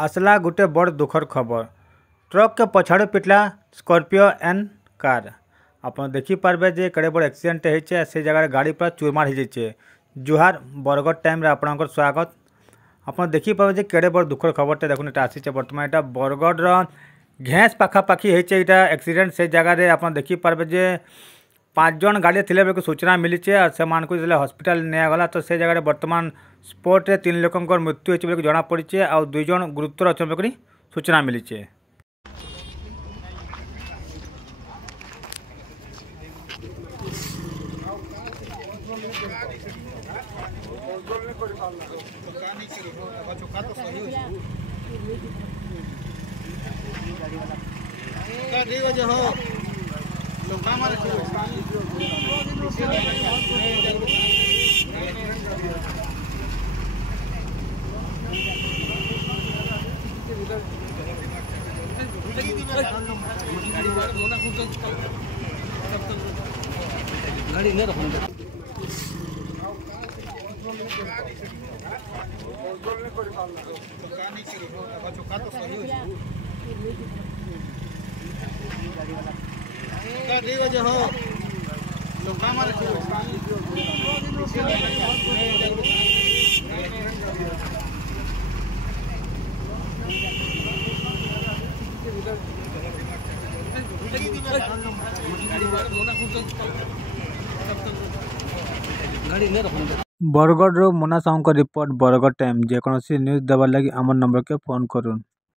आसला गोटे बड़ दुखर खबर। ट्रक के पछाड़े पिटला स्कॉर्पियो एन कार। आप देखिपारे जे केड़े बड़ एक्सीडेंट होइछे। से जगह गाड़ी पूरा चूरमार हो जाइए। जुहार बरगढ़ टाइम आपनकर स्वागत। आप देखिपारे जे केड़े बड़ दुखर खबरटे देखुन आसी बर्तमान यहाँ बरगढ़ घेस पाखापाखि होइछे इटा एक्सीडेंट। से जगह आप देखिपारे जे 5 जन गाड़ी थिले बेलू सूचना मिली और से हॉस्पिटल निगला। तो से जगह बर्तमान स्पोर्ट 3 लोक मृत्यु होती जना पड़ी और 2 जन गुरुतर अच्छा बोली सूचना मिली। Bargarh Mona Sahu report Bargarh time. जेकोसी news देवार लगी आम नंबर के फोन करूँ।